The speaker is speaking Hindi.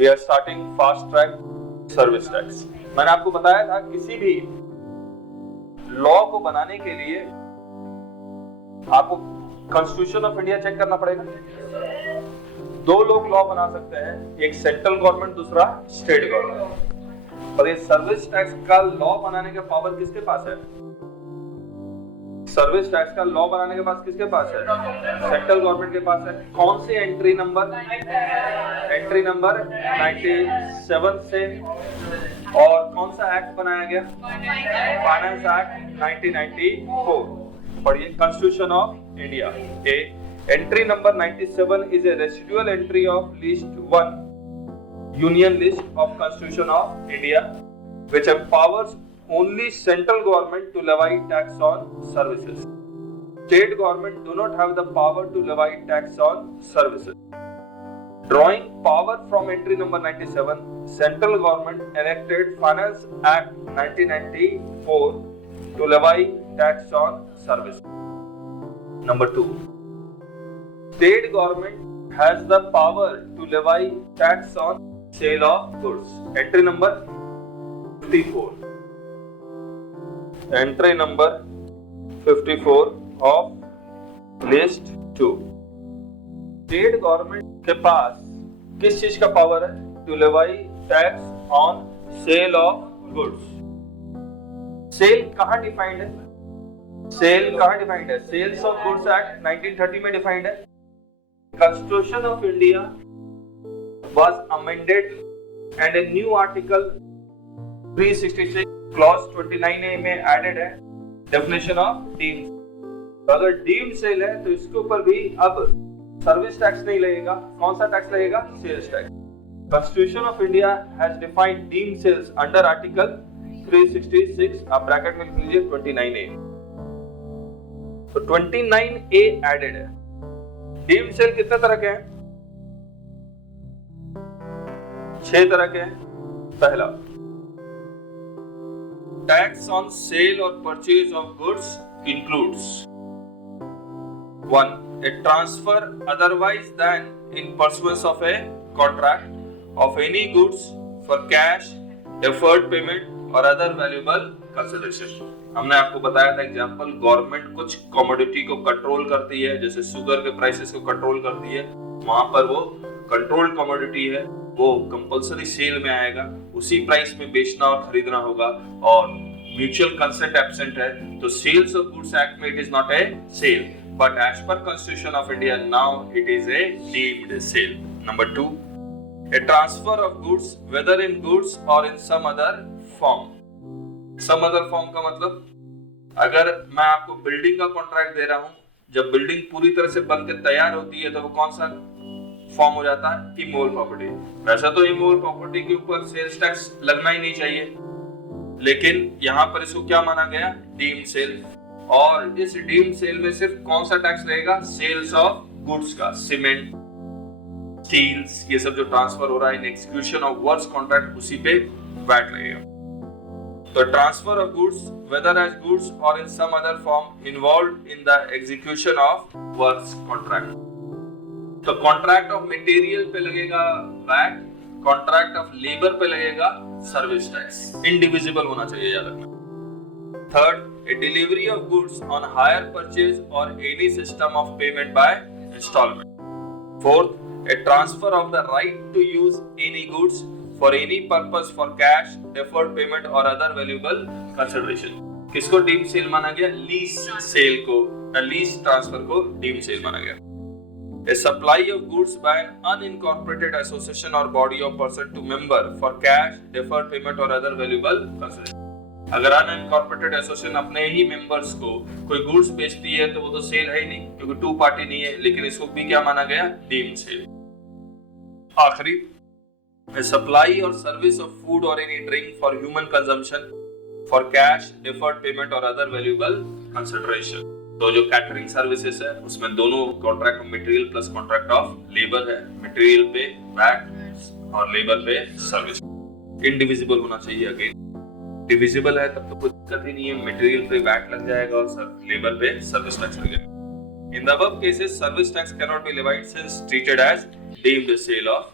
We are starting fast track service tax. मैंने आपको बताया था किसी भी लॉ को बनाने के लिए आपको कॉन्स्टिट्यूशन ऑफ इंडिया चेक करना पड़ेगा। दो लोग लॉ बना सकते हैं, एक सेंट्रल गवर्नमेंट, दूसरा स्टेट गवर्नमेंट। और ये सर्विस टैक्स का लॉ बनाने का पावर किसके पास है? सर्विस टैक्स का लॉ बनाने के पास किसके पास है? सेंट्रल गवर्नमेंट के पास है। कौन सी एंट्री नंबर? एंट्री नंबर 97 से। और कौन सा एक्ट बनाया गया? Finance act 1994। पढ़िए, constitution of India. Entry number 97 is a residual entry of list 1 union list of Constitution of India, which empowers only central government to levy tax on services. State government do not have the power to levy tax on services. Drawing power from entry number 97, central government enacted Finance Act 1994 to levy tax on services. Number 2, state government has the power to levy tax on sale of goods. Entry number 54. Entry number 54 of list 2. State government के पास किस चीज का पावर है? To levy tax on sale of goods. Sale कहां डिफाइंड है? सेल कहां डिफाइंड है? सेल्स ऑफ गुड्स एक्ट 1930 में डिफाइंड है। Constitution of India was amended and a new article 366 clause 29A में added है definition of deemed। तो अगर deemed sale है तो इसके ऊपर भी अब सर्विस टैक्स नहीं लगेगा। कौन सा टैक्स लगेगा? Sales tax. Constitution of India has defined deemed sales under article 366, आप ब्रैकेट में लिख लीजिए 29A। तो 29A added है। डीम्ड सेल कितने तरह के हैं? 6 तरह के हैं। पहला, टैक्स ऑन सेल और purchase of goods includes 1. A transfer otherwise than in pursuance of a contract of any goods for cash, deferred payment or other valuable consideration। हमने आपको बताया था एग्जांपल, गवर्नमेंट कुछ कमोडिटी को कंट्रोल करती है, जैसे शुगर के प्राइसेस को कंट्रोल करती है, वहां पर वो कंट्रोल्ड कमोडिटी है, वो कंपल्सरी सेल में आएगा, उसी प्राइस में बेचना और खरीदना होगा, और म्यूचुअल कंसेंट एब्सेंट है, तो सेल्स ऑफ गुड्स एक्ट में it is not a sale, but as per constitution of India now it is a deemed sale. Number 2, a transfer of goods whether in goods और in some other form. Some other form का मतलब, अगर मैं आपको बिल्डिंग का कॉन्ट्रैक्ट दे रहा हूं, जब बिल्डिंग पूरी तरह से बनकर तैयार होती है तो वो कौन सा फॉर्म हो जाता है? Immovable property. वैसा तो इमूवेबल प्रॉपर्टी के ऊपर सेल्स टैक्स लगना ही नहीं चाहिए, लेकिन यहाँ पर इसको क्या माना गया? Deemed sale. और इस डीम्ड सेल में सिर्फ कौन सा टैक्स लगेगा? सेल्स ऑफ गुड्स का, सीमेंट, स्टील्स, ये सब जो ट्रांसफर हो रहा है in execution of works contract, उसी पे वैट लगेगा। तो transfer of goods whether as goods or in some other form involved in the execution of works contract। तो कॉन्ट्रैक्ट ऑफ मटेरियल पे लगेगा वैट, कॉन्ट्रैक्ट ऑफ लेबर पे लगेगा सर्विस टैक्स। इंडिविजिबल होना चाहिए, याद रखना। Third, a delivery of goods on hire purchase और any system of payment by instalment. Fourth, a transfer of the right to use any goods for any purpose for cash, deferred payment or other valuable consideration। किसको डीम्ड सेल माना गया? लीज सेल को, लीज ट्रांसफर को डीम्ड सेल माना गया। A supply of goods by an unincorporated association or body of person to member for cash, deferred payment or other valuable consideration। अगर अनइनकॉर्पोरेटेड एसोसिएशन अपने ही मेंबर्स को कोई गुड्स बेचती है तो वो तो सेल है ही नहीं, क्योंकि टू पार्टी नहीं है, लेकिन इसको भी क्या माना गया? Deemed sale. आखिरी, a supply or service of food or any drink for human consumption for cash, deferred payment or other valuable consideration। तो जो कैटरिंग सर्विसेज है उसमें दोनों contract of material plus contract of labour है। मटेरियल पे वैट और लेबर पे सर्विस। इंडिविजिबल होना चाहिए। अगेन डिविजिबल है तब तो कोई दिक्कत ही नहीं है, मटेरियल पे वैट लग जाएगा और लेबर पे सर्विस टैक्स लग जाएगा। In the above cases, service tax cannot be levied since treated as deemed sale of